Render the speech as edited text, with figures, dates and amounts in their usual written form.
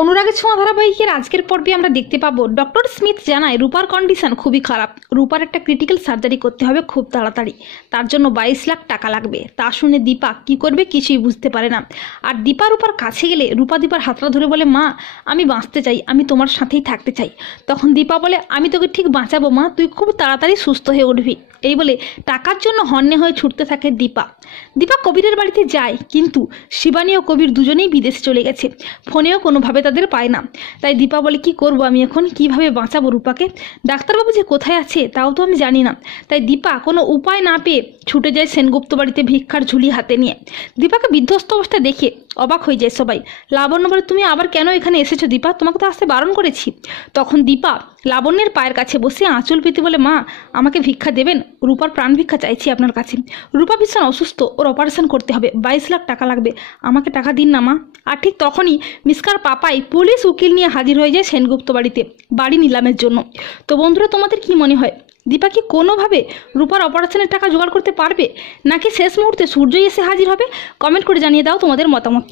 অনুরাগের ছোঁয়া ধারাবাহিকের আজকের পর্বে আমরা দেখতে পাবো ডক্টর স্মিথ জানায় রূপার কন্ডিশন খুবই খারাপ। রূপার একটা ক্রিটিক্যাল সার্জারি করতে হবে খুব তাড়াতাড়ি, তার জন্য 22 লাখ টাকা লাগবে। তা শুনে দীপা কি করবে কিছুই বুঝতে পারে না। আর দীপা রূপার কাছে গেলে রূপা দীপার হাতটা ধরে বলে, মা আমি বাঁচতে চাই, আমি তোমার সাথেই থাকতে চাই। তখন দীপা বলে, আমি তোকে ঠিক বাঁচাবো মা, তুই খুব তাড়াতাড়ি সুস্থ হয়ে উঠবি। এই বলে টাকার জন্য হন্যে হয়ে ছুটতে থাকে দীপা। দীপা কবিরের বাড়িতে যায়, কিন্তু শিবানী ও কবির দুজনেই বিদেশে চলে গেছে, ফোনেও কোনোভাবে তাদের পায় না। তাই দীপা বলে, কি করব আমি এখন, কিভাবে বাঁচাবো রূপাকে? ডাক্তারবাবু যে কোথায় আছে তাও তো আমি জানি না। তাই দীপা কোনো উপায় না পেয়ে ছুটে যায় সেনগুপ্ত বাড়িতে ভিক্ষার ঝুলি হাতে নিয়ে। দীপাকে বিধ্বস্ত অবস্থায় দেখে অবাক হয়ে যায় সবাই। লাবণ্য বলে, তুমি আবার কেন এখানে এসেছো দীপা, তোমাকে তো আসতে বারণ করেছি। তখন দীপা লাবণ্যের পায়ের কাছে বসে আঁচল পেতে বলে, মা আমাকে ভিক্ষা দেবেন, রূপার প্রাণ ভিক্ষা চাইছি আপনার কাছে। রূপা ভীষণ অসুস্থ, ওর অপারেশন করতে হবে, 22 লাখ টাকা লাগবে, আমাকে টাকা দিন না মা। আর ঠিক তখনই মিসকার পাপাই পুলিশ উকিল নিয়ে হাজির হয়ে যায় সেনগুপ্ত বাড়িতে বাড়ি নিলামের জন্য। তো বন্ধুরা, তোমাদের কি মনে হয়, দীপা কি কোনোভাবে রূপার অপারেশনের টাকা জোগাড় করতে পারবে, নাকি শেষ মুহূর্তে সূর্যই এসে হাজির হবে? কমেন্ট করে জানিয়ে দাও তোমাদের মতামত।